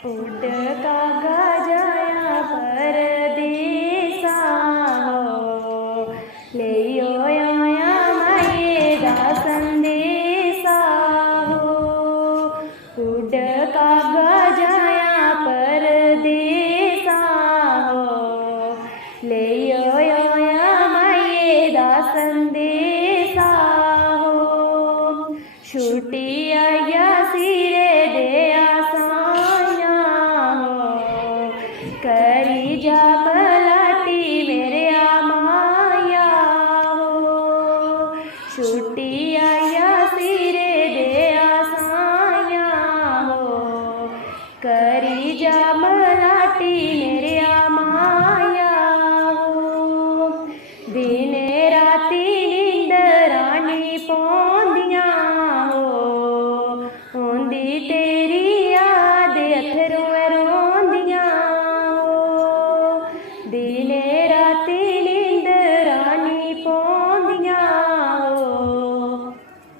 उड़ कागा जाया परदेसा हो, लेयो आया माये दा संदेसा हो। उड़ कागा जाया परदेसा हो, लेयो आया माये दा संदेसा हो। छुट्टी आया सिरे दे करी जा पलाटी मेरे माया हो। छुट्टी आया सिरे दे आसाया हो, करी जा पलाटी मेरे माया हो। दिन राती नींदरानी पौंदिया हो, होंदी तेरी याद अथरू रोंदिया हो। दिन राती नींदरानी पौंदिया हो,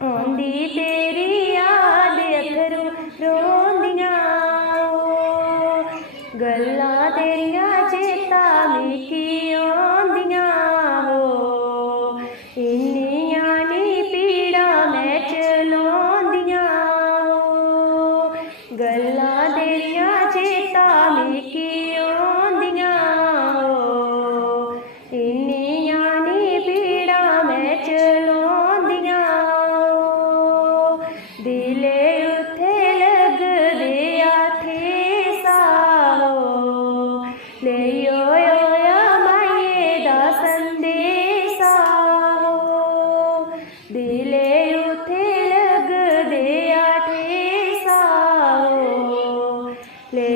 होंदी तेरी याद अथरू रोंदिया हो। गल्लां तेरियां चेता मिकी आंदिया हो, इन्नियां नी पीड़ा मैं चलोंदिया हो। गल्लां तेरियां चेता मिकी आंदिया हो, इन्नियां नी पीड़ा मैं चलोंदिया हो। दिले उत्थे लगदे ठेसा हो, लेयो आया माये दा संदेसा हो। दिले उत्थे लगदे ठेसा हो, ले